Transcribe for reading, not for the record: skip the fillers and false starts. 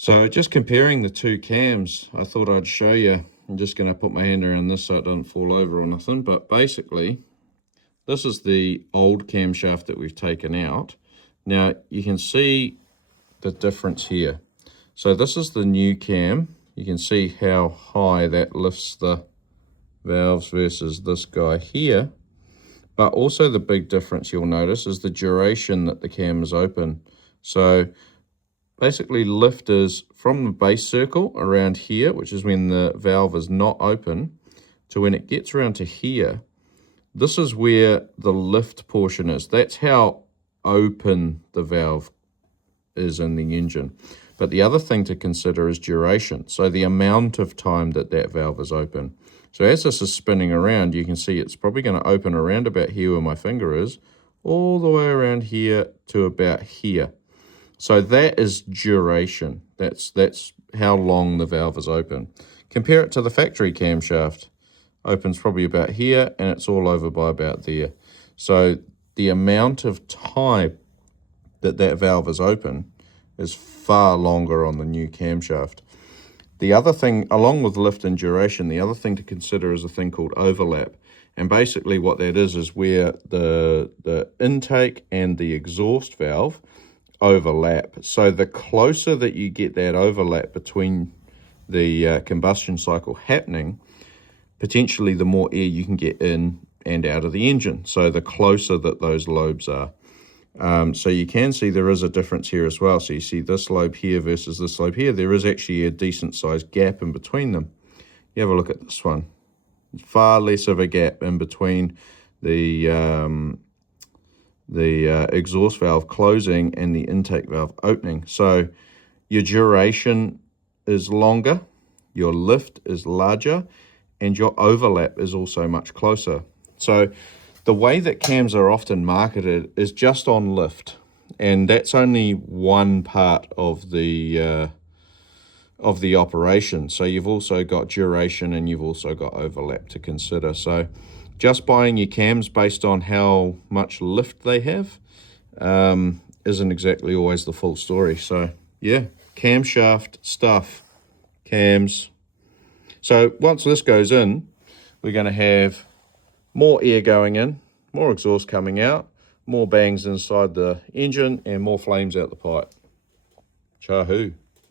So just comparing the two cams, I thought I'd show you. I'm just going to put my hand around this so it doesn't fall over or nothing, but basically this is the old camshaft that we've taken out. Now you can see the difference here. So this is the new cam. You can see how high that lifts the valves versus this guy here. But also the big difference you'll notice is the duration that the cam is open. So basically lift is from the base circle around here, which is when the valve is not open, to when it gets around to here. This is where the lift portion is. That's how open the valve is in the engine. But the other thing to consider is duration. So the amount of time that that valve is open. So as this is spinning around, you can see it's probably going to open around about here where my finger is, all the way around here to about here. So that is duration. That's how long the valve is open. Compare it to the factory camshaft. Opens probably about here and it's all over by about there. So the amount of time that valve is open is far longer on the new camshaft. The other thing, along with lift and duration, the other thing to consider is a thing called overlap. And basically what that is where the intake and the exhaust valve overlap. So the closer that you get that overlap between the combustion cycle happening, potentially the more air you can get in and out of the engine. So the closer that those lobes are. So you can see there is a difference here as well. So you see this lobe here versus this lobe here. There is actually a decent sized gap in between them. You have a look at this one. Far less of a gap in between the exhaust valve closing and the intake valve opening. So your duration is longer, your lift is larger, and your overlap is also much closer. So the way that cams are often marketed is just on lift, and that's only one part of the operation. So you've also got duration and you've also got overlap to consider. So just buying your cams based on how much lift they have isn't exactly always the full story. So yeah, camshaft stuff, cams. So once this goes in, we're going to have more air going in, more exhaust coming out, more bangs inside the engine, and more flames out the pipe. Chahoo.